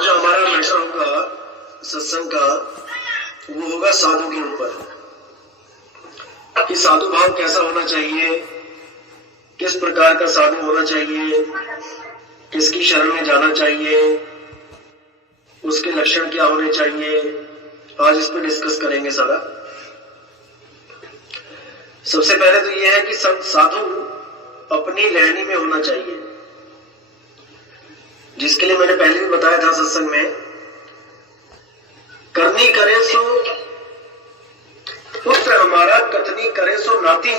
आज जो हमारा मैटर होगा सत्संग का, वो होगा साधु के ऊपर कि साधु भाव कैसा होना चाहिए, किस प्रकार का साधु होना चाहिए, किसकी शरण में जाना चाहिए, उसके लक्षण क्या होने चाहिए। आज इस पर डिस्कस करेंगे सारा। सबसे पहले तो यह है कि साधु अपनी रहनी में होना चाहिए, जिसके लिए मैंने पहले भी बताया था सत्संग में। करनी करे सो पुत्र हमारा, कथनी करे सो नाती,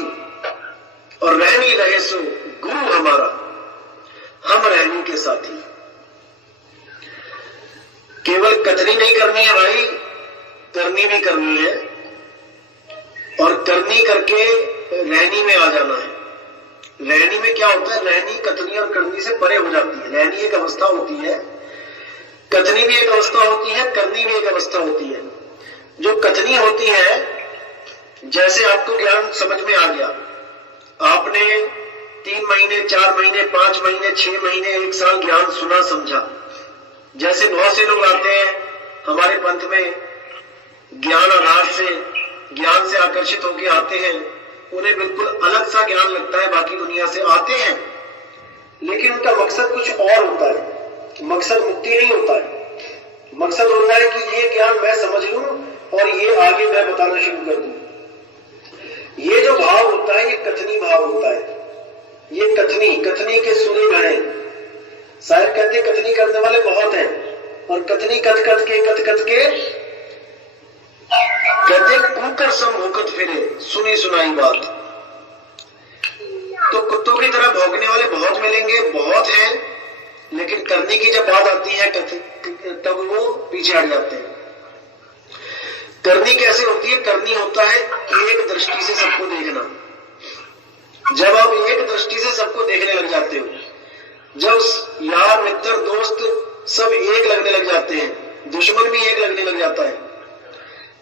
और रहनी रहे सो गुरु हमारा, हम रहनी के साथी। केवल कथनी नहीं करनी है भाई, करनी भी करनी है, और करनी करके रहनी में आ जाना है। रहनी में क्या होता है, रहनी कथनी और करनी से परे हो जाती है। रहनी एक अवस्था होती है, कथनी भी एक अवस्था होती है, करनी भी एक अवस्था होती है। जो कथनी होती है, जैसे आपको ज्ञान समझ में आ गया, आपने 3 महीने 4 महीने 5 महीने 6 महीने 1 साल ज्ञान सुना समझा। जैसे बहुत से लोग आते हैं हमारे पंथ में, ज्ञान आधार से, ज्ञान से आकर्षित होकर आते हैं, उन्हें बिल्कुल अलग सा ज्ञान लगता है, बाकी दुनिया से आते हैं, लेकिन उनका मकसद कुछ और होता है। मकसद मुक्ति नहीं होता है, मकसद होता है कि ये ज्ञान मैं समझ लूं और ये आगे मैं बताना शुरू कर दूं। ये जो भाव होता है, ये कथनी भाव होता है। ये कथनी के सुरे गणे, शायद कहते कथनी करने वाले बहुत हैं, और कथनी कथ कथ के कहते कुकर सम होकत फिरे, सुनी सुनाई बात। तो कुत्तों की तरह भौंकने वाले बहुत मिलेंगे, बहुत हैं, लेकिन करनी की जब बात आती है तब वो पीछे हट जाते हैं। करनी कैसे होती है? करनी होता है एक दृष्टि से सबको देखना। जब आप एक दृष्टि से सबको देखने लग जाते हो, जब यार मित्र दोस्त सब एक लगने लग जाते हैं, दुश्मन भी एक लगने लग जाता है,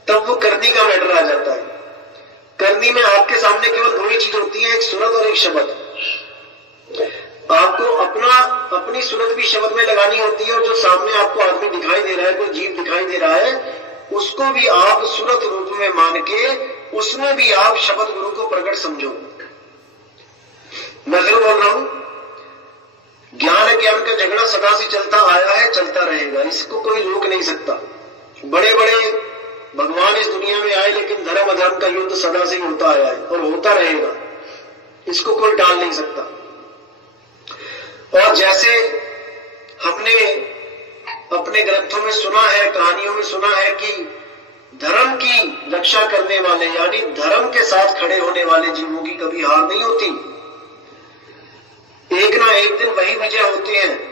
तब वो करनी का मैटर आ जाता है। करनी में आपके सामने केवल 2 ही चीज होती है, एक सुरत और एक शब्द। आपको अपनी सुरत भी शब्द में लगानी होती है, और जो सामने आपको आदमी दिखाई दे रहा है, कोई जीव दिखाई दे रहा है, उसको भी आप सुरत रूप में मान के उसमें भी आप शब्द गुरु को प्रकट समझो। मैं फिर बोल रहा हूं, ज्ञान ज्ञान का झगड़ा सदा से चलता आया है, चलता रहेगा, इसको कोई रोक नहीं सकता। बड़े बड़े भगवान इस दुनिया में आए, लेकिन धर्म अधर्म का युद्ध सदा से ही होता आया है और होता रहेगा, इसको कोई टाल नहीं सकता। और जैसे हमने अपने ग्रंथों में सुना है, कहानियों में सुना है कि धर्म की रक्षा करने वाले, यानी धर्म के साथ खड़े होने वाले जीवों की कभी हार नहीं होती। एक ना एक दिन वही विजय होते हैं।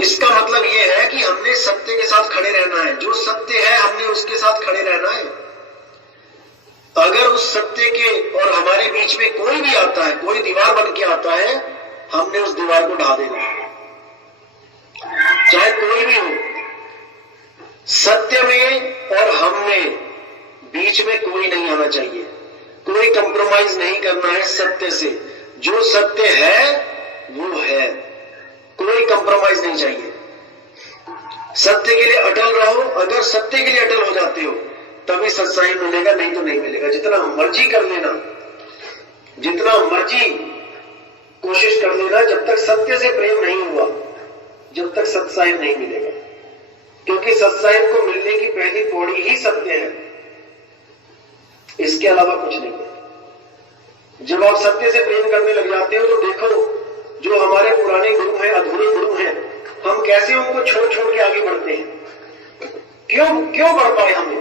इसका मतलब यह है कि हमने सत्य के साथ खड़े रहना है। जो सत्य है हमने उसके साथ खड़े रहना है। अगर उस सत्य के और हमारे बीच में कोई भी आता है, कोई दीवार बन के आता है, हमने उस दीवार को ढा देना है, चाहे कोई भी हो। सत्य में और हम में बीच में कोई नहीं आना चाहिए, कोई कंप्रोमाइज नहीं करना है सत्य से। जो सत्य है वो है, कोई कंप्रोमाइज नहीं चाहिए। सत्य के लिए अटल रहो। अगर सत्य के लिए अटल हो जाते हो तभी सत्संग मिलेगा, नहीं तो नहीं मिलेगा। जितना मर्जी कर लेना, जितना मर्जी कोशिश कर लेना, जब तक सत्य से प्रेम नहीं हुआ, जब तक सत्संग नहीं मिलेगा। क्योंकि सत्संग को मिलने की पहली पौड़ी ही सत्य है, इसके अलावा कुछ नहीं है। जब आप सत्य से प्रेम करने लग जाते हो तो देखो, जो हमारे पुराने गुरु हैं, अधूरे गुरु हैं, हम कैसे उनको छोड़ छोड़ के आगे बढ़ते हैं। क्यों बढ़ पाए हम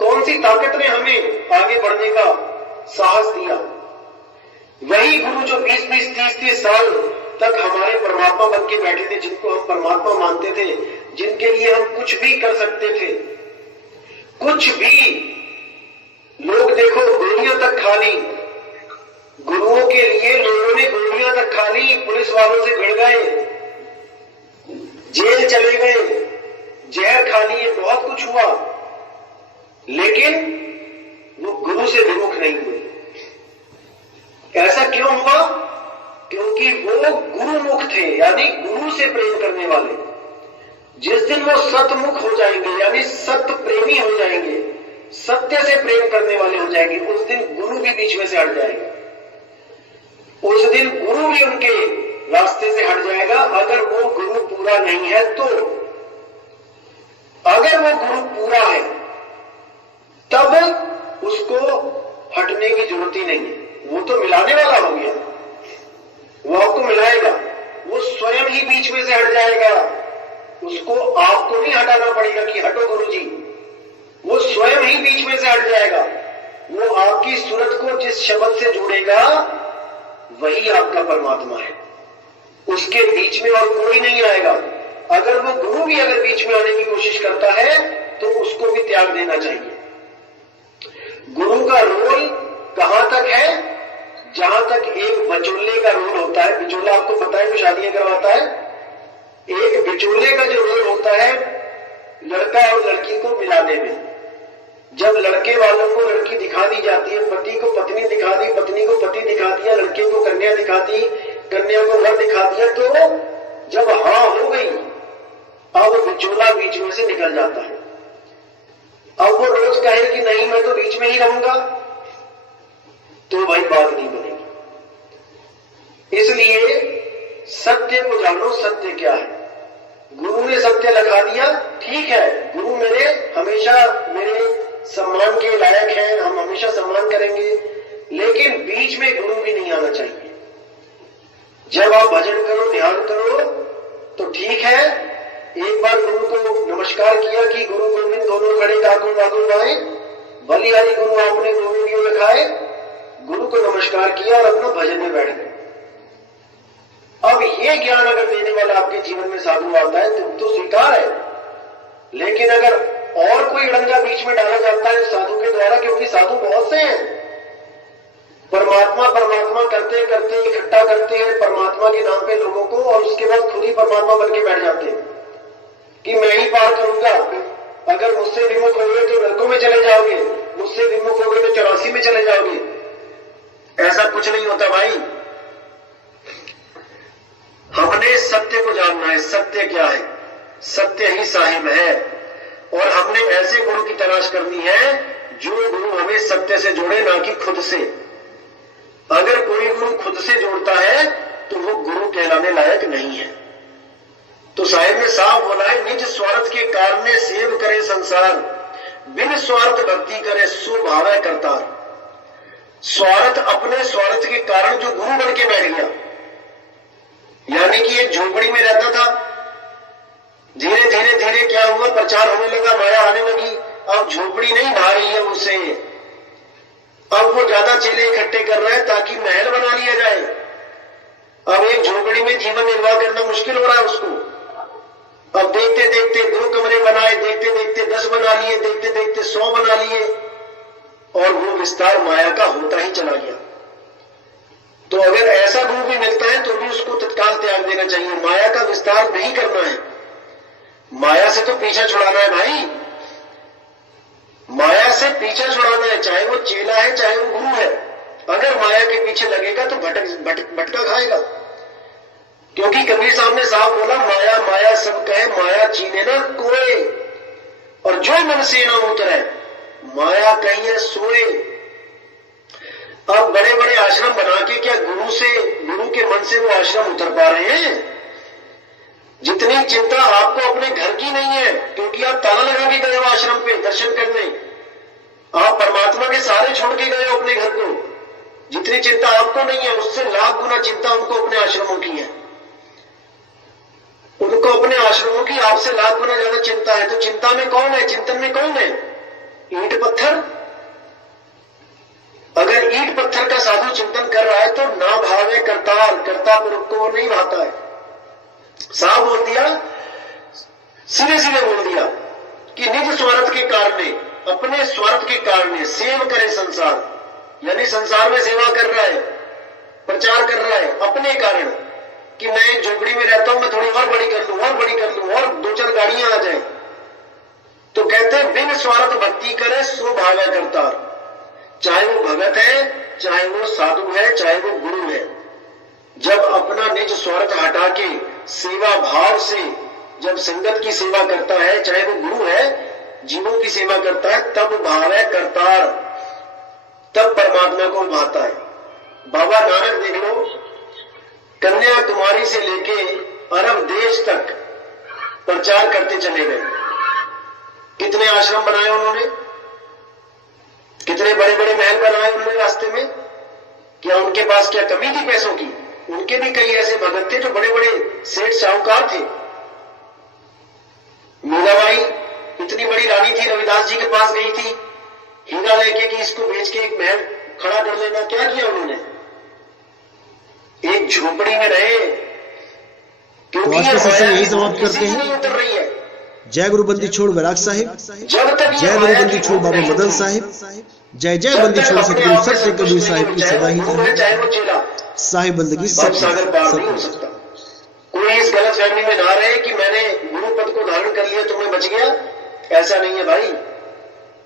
कौन सी ताकत ने हमें आगे बढ़ने का साहस दिया? वही गुरु जो 20-20, 30-30 साल तक हमारे परमात्मा बन के बैठे थे, जिनको हम परमात्मा मानते थे, जिनके लिए हम कुछ भी कर सकते थे, कुछ भी। लोग देखो गोलियां तक खा ली, गुरुओं के लिए लोगों ने गोलियां तक खा ली, पुलिस वालों से भिड़ गए, जेल चले गए, जहर खा लिए, बहुत कुछ हुआ, लेकिन वो गुरु से विमुख नहीं हुए। ऐसा क्यों हुआ? क्योंकि वो गुरुमुख थे, यानी गुरु से प्रेम करने वाले। जिस दिन वो सतमुख हो जाएंगे, यानी सत्य प्रेमी हो जाएंगे, सत्य से प्रेम करने वाले हो जाएंगे, उस दिन गुरु भी बीच में से हट जाएगा। उस दिन गुरु भी उनके रास्ते से हट जाएगा। अगर वो गुरु पूरा नहीं है तो, अगर वो गुरु पूरा है तब उसको हटने की जरूरत ही नहीं है। वो तो मिलाने वाला हो गया, वो आपको मिलाएगा, वो स्वयं ही बीच में से हट जाएगा। उसको आपको नहीं हटाना पड़ेगा कि हटो गुरुजी, वो स्वयं ही बीच में से हट जाएगा। वो आपकी सूरत को जिस शब्द से जोड़ेगा वही आपका परमात्मा है, उसके बीच में और कोई नहीं आएगा। अगर वो गुरु भी अगर बीच में आने की कोशिश करता है तो उसको भी त्याग देना चाहिए। गुरु का रोल कहां तक है? जहां तक एक बिचौले का रोल होता है। बिचौला आपको पता है, जो शादियां करवाता है, एक बिचौले का जो रोल होता है लड़का और लड़की को मिलाने में। जब लड़के वालों को लड़की दिखा दी जाती है, पति को पत्नी दिखा दी, पत्नी को पति दिखा दिया, लड़के को कन्या दिखा दी, कन्या को वर दिखा दिया, तो जब हाँ हो गई, अब बिचौला बीच में से निकल जाता है। अब वो रोज कहे कि नहीं मैं तो बीच में ही रहूंगा, तो भाई बात नहीं बनेगी। इसलिए सत्य को जानो, सत्य क्या है। गुरु ने सत्य लगा दिया, ठीक है, गुरु मेरे हमेशा मेरे सम्मान के लायक हैं, हम हमेशा सम्मान करेंगे, लेकिन बीच में गुरु भी नहीं आना चाहिए। जब आप भजन करो, ध्यान करो तो ठीक है, एक बार गुरु को नमस्कार किया कि गुरु गोविंद दोनों खड़े काकू काकू गाए, बलिहारी गुरु आपने गोविंदियों में खाए, गुरु को नमस्कार किया और अपना भजन में बैठ गए। अब ये ज्ञान अगर देने वाला आपके जीवन में साधु आता है तो स्वीकार है, लेकिन अगर और कोई अड़ंगा बीच में डाला जाता है साधु के द्वारा, क्योंकि साधु बहुत से हैं, परमात्मा परमात्मा करते करते इकट्ठा करते हैं परमात्मा के नाम पे लोगों को, और उसके बाद खुद ही परमात्मा बन के बैठ जाते हैं कि मैं ही पार करूंगा। अगर मुझसे विमुख हो गए तो नरकों में चले जाओगे, मुझसे विमुख हो गए तो 84 में चले जाओगे। ऐसा कुछ नहीं होता भाई। हमने सत्य को जानना है। सत्य क्या है? सत्य ही साहिब है। और हमने ऐसे गुरु की तलाश करनी है जो गुरु हमें सत्य से जोड़े, ना कि खुद से। अगर कोई गुरु खुद से जोड़ता है तो वो गुरु कहलाने लायक नहीं है। तो साहिब ने साफ बोला है, निज स्वार्थ के कारण सेव करे संसार, बिन स्वार्थ भक्ति करे सो भावै करतार। स्वार्थ, अपने स्वार्थ के कारण जो गुरु बन के बैठ गया, यानी कि एक झोपड़ी में रहता था, धीरे धीरे धीरे क्या हुआ, प्रचार होने लगा, माया आने लगी, अब झोपड़ी नहीं भा रही है उससे, अब वो ज्यादा चेले इकट्ठे कर रहे हैं ताकि महल बना लिया जाए। अब एक झोपड़ी में जीवन निर्वाह करना मुश्किल हो रहा है उसको। अब देखते देखते 2 कमरे बनाए, देखते देखते 10 बना लिए, देखते देखते 100 बना लिए, और वो विस्तार माया का होता ही चला गया। तो अगर ऐसा गुरु भी मिलता है तो भी उसको तत्काल त्याग देना चाहिए। माया का विस्तार नहीं करना है, माया से तो पीछा छुड़ाना है भाई, माया से पीछा छुड़ाना है, चाहे वो चेला है चाहे वो गुरु है। अगर माया के पीछे लगेगा तो भटका खाएगा। क्योंकि कबीर साहब ने साफ बोला, माया माया सब कहे, माया चीने ना कोई, और जो मन से ना उतरे माया कहीं सोए। अब बड़े बड़े आश्रम बना के क्या गुरु के मन से वो आश्रम उतर पा रहे हैं? जितनी चिंता आपको अपने घर की नहीं है, क्योंकि आप ताला लगा के गए हो आश्रम पे दर्शन करने, आप परमात्मा के सहारे छोड़ के गए हो अपने घर को। जितनी चिंता आपको नहीं है, उससे लाख गुना चिंता उनको अपने आश्रमों की है। उनको अपने आश्रमों की आपसे लाख गुना ज्यादा चिंता है। तो चिंता में कौन है, चिंतन में कौन है? ईंट पत्थर। अगर ईंट पत्थर का साधु चिंतन कर रहा है तो ना भावे करतार, कर्ता पुरुष को वो नहीं भाता है। साफ बोल दिया, सीधे सीधे बोल दिया कि निज स्वार्थ के कारण, अपने स्वार्थ के कारण सेव करे संसार, यानी संसार में सेवा कर रहा है, प्रचार कर रहा है अपने कारण, कि मैं एक झोपड़ी में रहता हूं, मैं थोड़ी और बड़ी कर लूं, और बड़ी कर लूं, और 2-4 गाड़ियां आ जाए। तो कहते हैं बिन स्वार्थ भक्ति करे सो भावे करतार। चाहे वो भगत है, चाहे वो साधु है, चाहे वो गुरु है, जब अपना निज स्वार्थ हटा के सेवा भाव से जब संगत की सेवा करता है, चाहे वो गुरु है, जीवों की सेवा करता है, तब भाव है करतार, तब परमात्मा को भाता है। बाबा नानक देख लो, कन्याकुमारी से लेके अरब देश तक प्रचार करते चले गए। कितने आश्रम बनाए उन्होंने, कितने बड़े बड़े महल बनाए उन्होंने रास्ते में। क्या उनके पास क्या कमी थी पैसों की? उनके भी कई ऐसे भगत थे जो बड़े बड़े सेठ साहूकार थे। मीराबाई इतनी बड़ी रानी थी, रविदास जी के पास गई थी हीरा लेके कि इसको बेच के एक महल खड़ा कर लेना। क्या किया उन्होंने? एक झोपड़ी में रहे, क्योंकि तो आज का सत्संग यही समाप्त करते नहीं हैं। उतर रही है। जय गुरु बंदी छोड़ बैराग साहिब, जब तक जय गुरु बंदी छोड़ बाबा मदन साहिब, जय जय बंदी छोड़ सतगुरु सत्य कबीर साहिब की सदा ही चाहे वो चेला साहिब बंदगी भव सागर पार नहीं हो सकता। कोई इस गलत फहमी में ना रहे कि मैंने गुरु पद को धारण कर लिया तो मैं बच गया। ऐसा नहीं है भाई।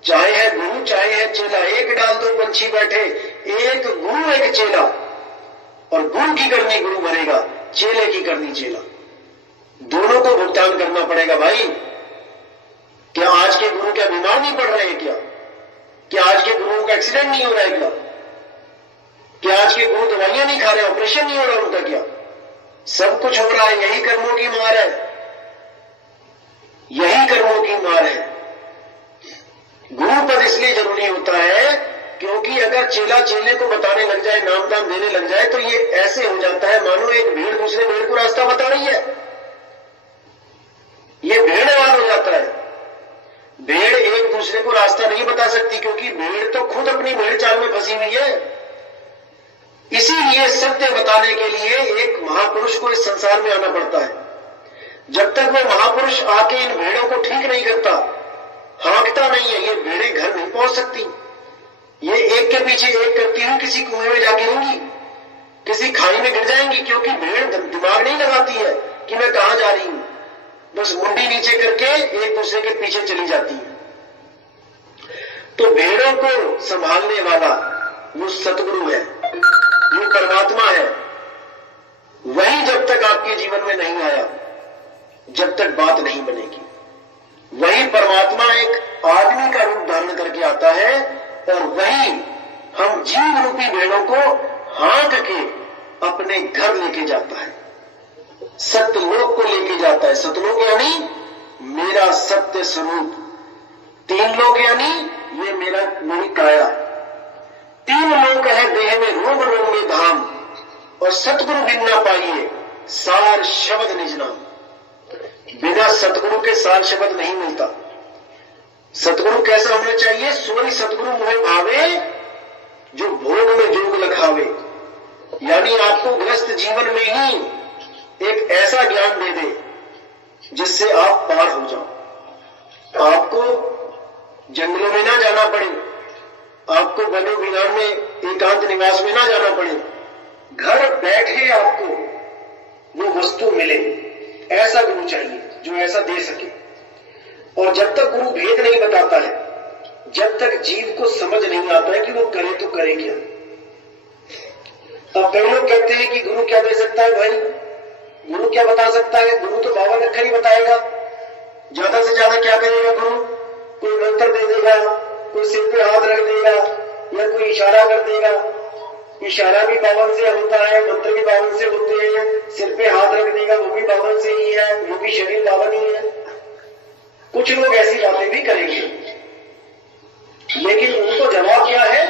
चाहे है गुरु चाहे है चेला, एक डाल दो पंछी बैठे, एक गुरु एक चेला, और गुरु की करनी गुरु भरेगा, चेले की करनी चेला। दोनों को भुगतान करना पड़ेगा भाई। क्या आज के गुरु क्या बीमार नहीं पड़ रहे हैं? क्या आज के गुरुओं का एक्सीडेंट नहीं हो रहा है? क्या आज के गुरु दवाइयां नहीं खा रहे, ऑपरेशन नहीं हो रहा उनका? क्या सब कुछ हो रहा है? यही कर्मों की मार है, यही कर्मों की मार है। गुरु पद इसलिए जरूरी होता है क्योंकि अगर चेला चेले को बताने लग जाए, नाम दाम देने लग जाए, तो ये ऐसे हो जाता है मानो एक भेड़ दूसरे भेड़ को रास्ता बता रही है। ये भेड़वाल हो जाता है। भेड़ एक दूसरे को रास्ता नहीं बता सकती, क्योंकि भेड़ तो खुद अपनी भेड़ चाल में फंसी हुई है। इसीलिए सत्य बताने के लिए एक महापुरुष को इस संसार में आना पड़ता है। जब तक वो महापुरुष आके इन भेड़ों को ठीक नहीं करता, हाँकता नहीं है, ये भेड़ें घर नहीं पहुंच सकती। ये एक के पीछे एक करती हुई किसी कुएं में जा गिरेंगी, किसी खाई में गिर जाएंगी, क्योंकि भेड़ दिमाग नहीं लगाती है कि मैं कहां जा रही हूं। बस मुंडी नीचे करके एक दूसरे के पीछे चली जाती है। तो भेड़ों को संभालने वाला वो सतगुरु है, वो परमात्मा है। वही जब तक आपके जीवन में नहीं आया, जब तक बात नहीं बनेगी। वही परमात्मा एक आदमी का रूप धारण करके आता है, और वही हम जीव रूपी भेड़ों को हाँक के अपने घर लेके जाता है, सत्यलोक को लेके जाता है। सतलोक यानी मेरा सत्य स्वरूप, तीन लोक यानी ये मेरी काया। तीन लोक है देह में रोम रोम में धाम, और सतगुरु बिन ना पाइए सार शब्द निज नाम। बिना सतगुरु के सार शब्द नहीं मिलता। सतगुरु कैसा होना चाहिए? सोई सतगुरु मोहे भावे, जो भोग में जोग लखावे। यानी आपको ग्रस्त जीवन में ही एक ऐसा ज्ञान दे दे जिससे आप पार हो जाओ। आपको जंगलों में ना जाना पड़े, आपको वनो विहार में एकांत निवास में ना जाना पड़े, घर बैठे आपको वो वस्तु मिले। ऐसा गुरु चाहिए जो ऐसा दे सके। और जब तक गुरु भेद नहीं बताता है, जब तक जीव को समझ नहीं आता है कि वो करे तो करे क्या। अब कई लोग कहते हैं कि गुरु क्या दे सकता है? भाई गुरु क्या बता सकता है? गुरु तो 52 अक्षर ही बताएगा। ज्यादा से ज्यादा क्या करेगा गुरु? कोई मंत्र दे देगा, कोई सिर पे हाथ रख देगा, या कोई इशारा कर देगा। इशारा भी 52 से होता है, मंत्र भी 52 से होते हैं, सिर पे हाथ रख देगा वो भी 52 से ही है, वो भी शरीर 52 ही है। कुछ लोग ऐसी बातें भी करेंगे, लेकिन उनको जवाब क्या है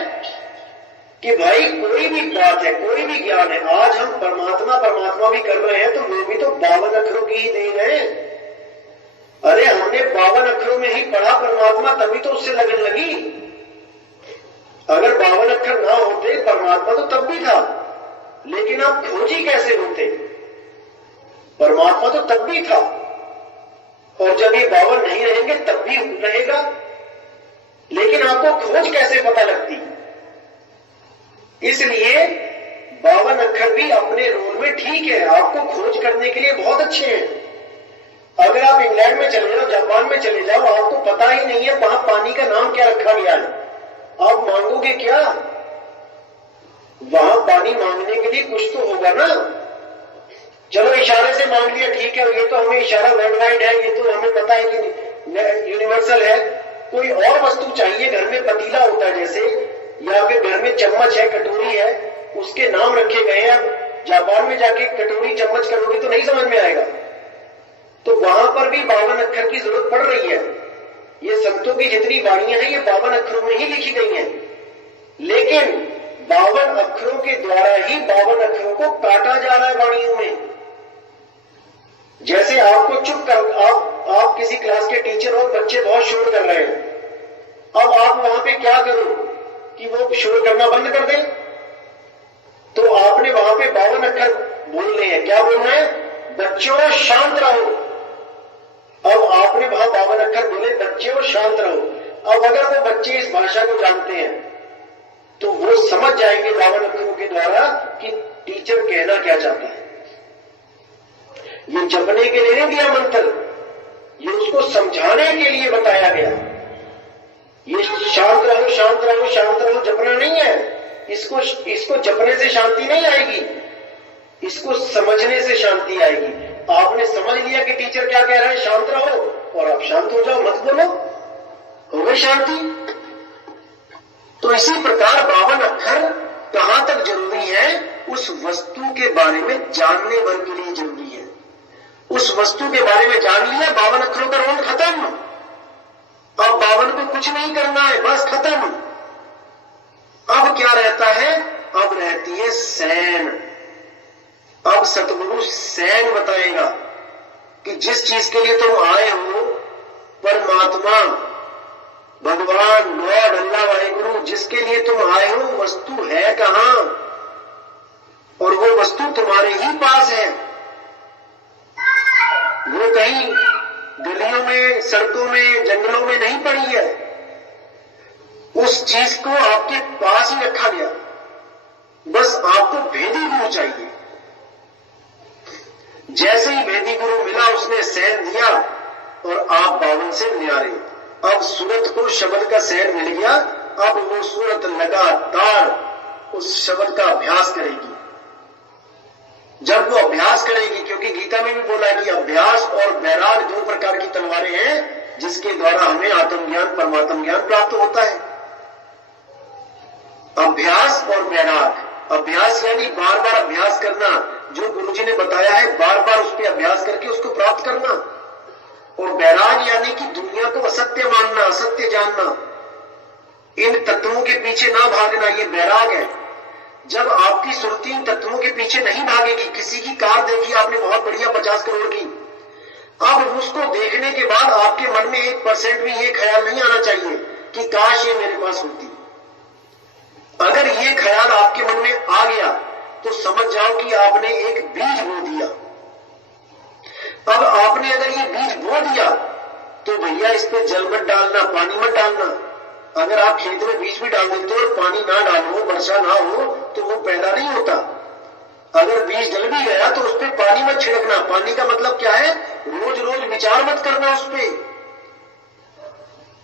कि भाई कोई भी बात है, कोई भी ज्ञान है, आज हम परमात्मा परमात्मा भी कर रहे हैं, तो वो भी तो 52 अक्षरों की ही देन है। अरे हमने 52 अक्षरों में ही पढ़ा परमात्मा, तभी तो उससे लगन लगी। अगर 52 अक्षर ना होते परमात्मा तो तब भी था, लेकिन आप खोजी कैसे होते? परमात्मा तो तब भी था, और जब ये 52 नहीं रहेंगे तब भी रहेगा, लेकिन आपको खोज कैसे पता लगती? इसलिए 52 अक्षर भी अपने रोल में ठीक है, आपको खोज करने के लिए बहुत अच्छे हैं। अगर आप इंग्लैंड में चले जाओ, जापान में चले जाओ, आपको पता ही नहीं है वहां पानी का नाम क्या रखा गया है, आप मांगोगे क्या? वहां पानी मांगने के लिए कुछ तो होगा ना। चलो इशारे से मांग लिया, ठीक है, ये तो हमें इशारा वर्ल्ड वाइड है, ये तो हमें पता है कि यूनिवर्सल है। कोई और वस्तु चाहिए, घर में पतीला होता है जैसे, या फिर घर में चम्मच है, कटोरी है, उसके नाम रखे गए हैं। जापान में जाके कटोरी चम्मच करोगे तो नहीं समझ में आएगा। तो वहां पर भी 52 अक्षर की जरूरत पड़ रही है। ये संतों की जितनी वाणियां हैं ये 52 अक्षरों में ही लिखी गई हैं, लेकिन 52 अक्षरों के द्वारा ही 52 अक्षरों को काटा जा रहा है वाणियों में। जैसे आपको चुप कर, आप किसी क्लास के टीचर हो, बच्चे बहुत शोर कर रहे हैं, अब आप वहां पे क्या करो कि वो शोर करना बंद कर दें? तो आपने वहां पे 52 अक्षर बोलने हैं। क्या बोलना है? बच्चों शांत रहो। अब आपने वहां 52 अक्षर बोले, बच्चों शांत रहो। अब अगर वो बच्चे इस भाषा को जानते हैं तो वो समझ जाएंगे 52 अक्षरों के द्वारा कि टीचर कहना क्या चाहता है। ये जपने के लिए नहीं दिया मंत्र, ये उसको समझाने के लिए बताया गया। ये शांत रहो शांत रहो शांत रहो जपना नहीं है। इसको जपने से शांति नहीं आएगी, इसको समझने से शांति आएगी। आपने समझ लिया कि टीचर क्या कह रहा है, शांत रहो, और आप शांत हो जाओ, मत बोलो, हो गई शांति। तो इसी प्रकार 52 अक्षर कहां तक जरूरी है? उस वस्तु के बारे में जानने भर के लिए जरूरी है। उस वस्तु के बारे में जान लिया, 52 अक्षरों का रोल खत्म। अब 52 को कुछ नहीं करना है, बस खत्म। अब क्या रहता है? अब रहती है सैन। अब सतगुरु सैन बताएगा कि जिस चीज के लिए तुम आए हो, परमात्मा, भगवान, गॉड, अल्लाह, वाहिगुरु, जिसके लिए तुम आए हो, वस्तु है कहां? और वो वस्तु तुम्हारे ही पास है। वो कहीं गलियों में, सड़कों में, जंगलों में नहीं पड़ी है। उस चीज को आपके पास ही रखा गया, बस आपको भेदी गुरु चाहिए। जैसे ही भेदी गुरु मिला, उसने सैन दिया और आप 52 से न्यारे। अब सूरत को शब्द का सैन मिल गया। अब वो सूरत लगातार उस शब्द का अभ्यास करेगी। जब वो अभ्यास करेगी, क्योंकि गीता में भी बोला है कि अभ्यास और वैराग 2 प्रकार की तलवारें हैं जिसके द्वारा हमें आत्मज्ञान, परमात्म ज्ञान प्राप्त होता है। अभ्यास और वैराग। अभ्यास यानी बार बार अभ्यास करना, जो गुरुजी ने बताया है बार बार उस पर अभ्यास करके उसको प्राप्त करना। और वैराग यानी कि दुनिया को असत्य मानना, असत्य जानना, इन तत्वों के पीछे ना भागना, ये वैराग है। जब आपकी सुरती इन तत्वों के पीछे नहीं भागेगी, किसी की कार देखी आपने बहुत बढ़िया 50 करोड़ की, अब उसको देखने के बाद आपके मन में 1% भी ये ख्याल नहीं आना चाहिए कि काश ये मेरे पास होती। अगर ये ख्याल आपके मन में आ गया तो समझ जाओ कि आपने एक बीज बो दिया। अब आपने अगर ये बीज बो दिया तो भैया इस पे जल मत डालना, पानी मत डालना। अगर आप खेत में बीज भी डाल देते हो और पानी ना डालो, वर्षा ना हो, तो वो पैदा नहीं होता। अगर बीज जल भी गया तो उस पर पानी मत छिड़कना। पानी का मतलब क्या है? रोज रोज विचार मत करना उस पर।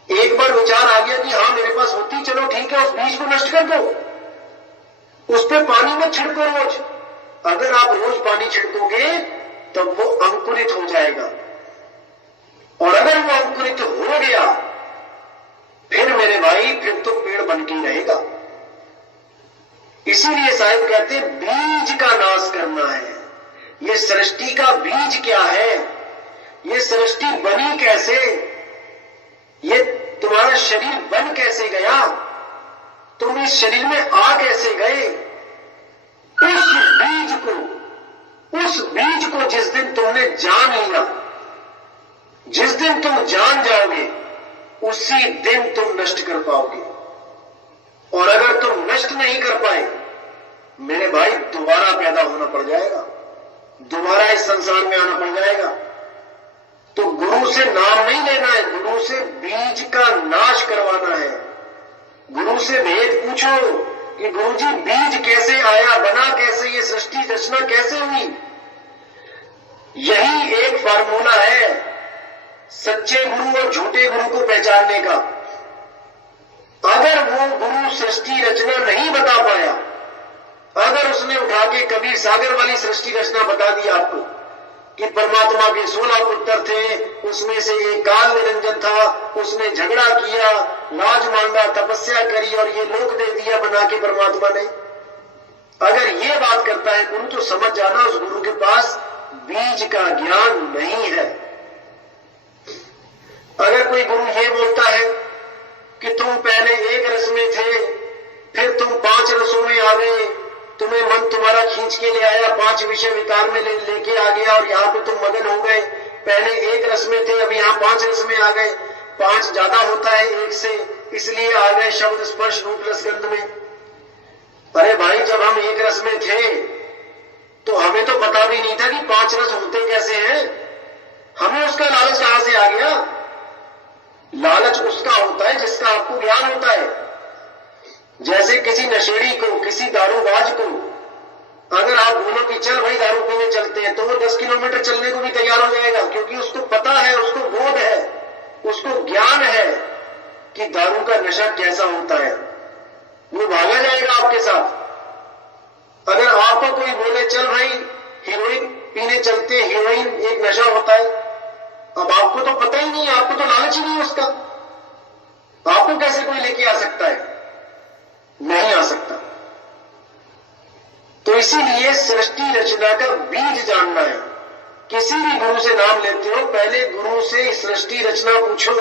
एक बार विचार आ गया कि हाँ मेरे पास होती, चलो ठीक है, उस बीज को नष्ट कर दो, उस पर पानी मत छिड़को रोज। अगर आप रोज पानी छिड़कोगे तब वो अंकुरित हो जाएगा, और अगर वो अंकुरित हो गया फिर मेरे भाई, फिर तो पेड़ बन के रहेगा। इसीलिए साहिब कहते बीज का नाश करना है। ये सृष्टि का बीज क्या है? ये सृष्टि बनी कैसे? ये तुम्हारा शरीर बन कैसे गया? तुम इस शरीर में आ कैसे गए? उस बीज को जिस दिन तुमने जान लिया, जिस दिन तुम जान जाओगे, उसी दिन तुम नष्ट कर पाओगे। और अगर तुम नष्ट नहीं कर पाए मेरे भाई, दोबारा पैदा होना पड़ जाएगा, दोबारा इस संसार में आना पड़ जाएगा। तो गुरु से नाम नहीं लेना है, गुरु से बीज का नाश करवाना है। गुरु से भेद पूछो कि गुरुजी बीज कैसे आया, बना कैसे, ये सृष्टि रचना कैसे हुई? यही एक फार्मूला है सच्चे गुरु और झूठे गुरु को पहचानने का। अगर वो गुरु सृष्टि रचना नहीं बता पाया अगर उसने उठा के कबीर सागर वाली सृष्टि रचना बता दी आपको कि परमात्मा के 16 पुत्र थे, उसमें से एक काल निरंजन था, उसने झगड़ा किया, लाज मांगा, तपस्या करी और ये लोक दे दिया बना के परमात्मा ने, अगर ये बात करता है गुरु, तो समझ जाना उस गुरु के पास बीज का ज्ञान नहीं है। अगर कोई गुरु ये बोलता है कि तुम पहले एक रस में थे, फिर तुम 5 रसों में आ गए, तुम्हें मन तुम्हारा खींच के ले आया, 5 विषय विकार में लेके आ गया और यहाँ पे तुम मगन हो गए, पहले एक रस में थे, अब यहाँ 5 रस में आ गए, 5 ज्यादा होता है एक से, इसलिए आ गए शब्द स्पर्श रूप रसगंध में। अरे भाई, जब हम एक रस में थे तो हमें तो पता भी नहीं था कि 5 रस होते कैसे हैं, हमें उसका लालच कहां से आ गया? लालच उसका होता है जिसका आपको ज्ञान होता है। जैसे किसी नशेड़ी को, किसी दारूबाज को अगर आप बोलो कि चल भाई दारू पीने चलते हैं, तो वो 10 किलोमीटर चलने को भी तैयार हो जाएगा, क्योंकि उसको पता है, उसको बोध है, उसको ज्ञान है कि दारू का नशा कैसा होता है, वो भागा जाएगा आपके साथ। अगर आपको कोई बोले चल भाई हीरोइन पीने चलते, हीरोइन एक नशा होता है, अब आपको तो पता ही नहीं है, आपको तो लालच ही नहीं है उसका, आपको कैसे कोई लेके आ सकता है? नहीं आ सकता। तो इसीलिए सृष्टि रचना का बीज जानना है। किसी भी गुरु से नाम लेते हो, पहले गुरु से सृष्टि रचना पूछो,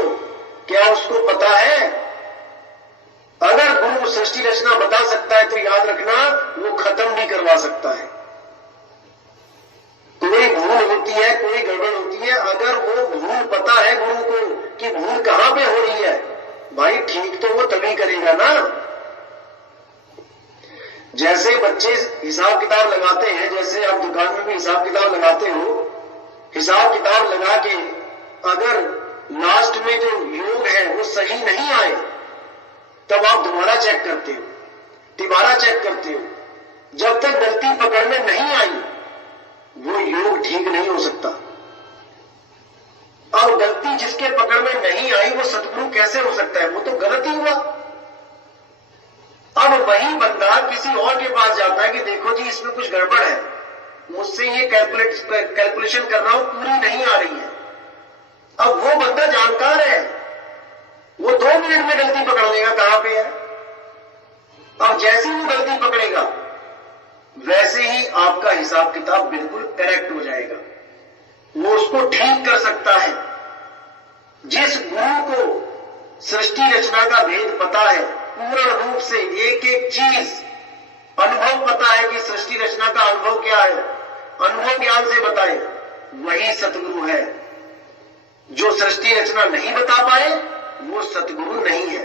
क्या उसको पता है? अगर गुरु सृष्टि रचना बता सकता है तो याद रखना वो खत्म भी करवा सकता है। कोई भूल होती है, कोई गड़बड़ होती है, अगर वो भूल पता है गुरु को कि भूल कहां पे हो रही है, भाई ठीक तो वो तभी करेगा ना। जैसे बच्चे हिसाब किताब लगाते हैं, जैसे आप दुकान में भी हिसाब किताब लगाते हो, हिसाब किताब लगा के अगर लास्ट में जो योग है वो सही नहीं आए, तब आप दोबारा चेक करते हो, तिबारा चेक करते हो। जब तक गलती पकड़ में नहीं आई वो योग ठीक नहीं हो सकता। अब गलती जिसके पकड़ में नहीं आई वो सदगुरु कैसे हो सकता है? वो तो गलत ही हुआ। अब वही बंदा किसी और के पास जाता है कि देखो जी इसमें कुछ गड़बड़ है, मुझसे ये कैलकुलेशन कर रहा हूं, पूरी नहीं आ रही है। अब वो बंदा जानकार है, वो 2 मिनट में गलती पकड़ लेगा कहां पे है। अब जैसे ही वो गलती पकड़ेगा वैसे ही आपका हिसाब किताब बिल्कुल करेक्ट हो जाएगा, वो उसको ठीक कर सकता है। जिस गुरु को सृष्टि रचना का भेद पता है, पूर्ण रूप से एक एक चीज अनुभव पता है कि सृष्टि रचना का अनुभव क्या है, अनुभव ज्ञान से बताए, वही सतगुरु है। जो सृष्टि रचना नहीं बता पाए वो सतगुरु नहीं है।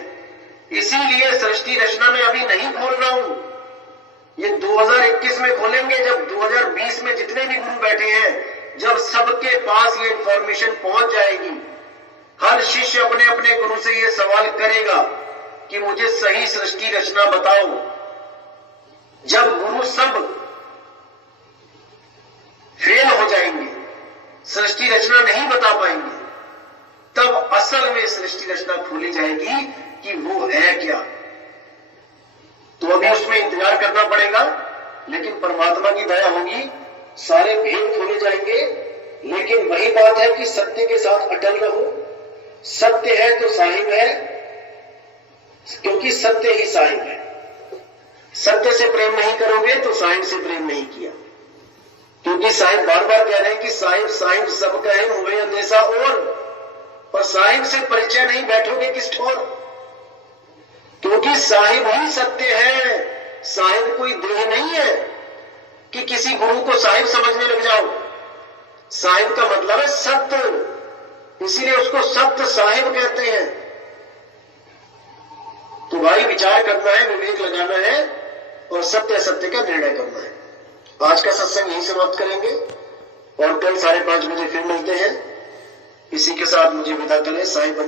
इसीलिए सृष्टि रचना में अभी नहीं खोल रहा हूं, ये 2021 में खोलेंगे, जब 2020 में जितने भी गुरु बैठे हैं, जब सबके पास ये इंफॉर्मेशन पहुंच जाएगी, हर शिष्य अपने अपने गुरु से ये सवाल करेगा कि मुझे सही सृष्टि रचना बताओ। जब गुरु सब फेल हो जाएंगे, सृष्टि रचना नहीं बता पाएंगे, तब असल में सृष्टि रचना खोली जाएगी कि वो है क्या। तो अभी उसमें इंतजार करना पड़ेगा, लेकिन परमात्मा की दया होगी, सारे भेद खोले जाएंगे। लेकिन वही बात है कि सत्य के साथ अटल रहो। सत्य है तो साहिब है, क्योंकि सत्य ही साहिब है। सत्य से प्रेम नहीं करोगे तो साहिब से प्रेम नहीं किया, क्योंकि साहिब बार बार कह रहे हैं कि साहिब साहिब सब कहे मुझे अंदेशा और साहिब से परिचय नहीं बैठोगे किस ठोर, क्योंकि साहिब ही सत्य है। साहिब कोई देह नहीं है कि किसी गुरु को साहिब समझने लग जाओ। साहिब का मतलब है सत्य, इसीलिए उसको सत्य साहिब कहते हैं। तो भाई विचार करना है, विवेक लगाना है और सत्य असत्य का निर्णय करना है। आज का सत्संग यहीं समाप्त करेंगे और कल 5:30 बजे फिर मिलते हैं। इसी के साथ मुझे विदा करें। साहिब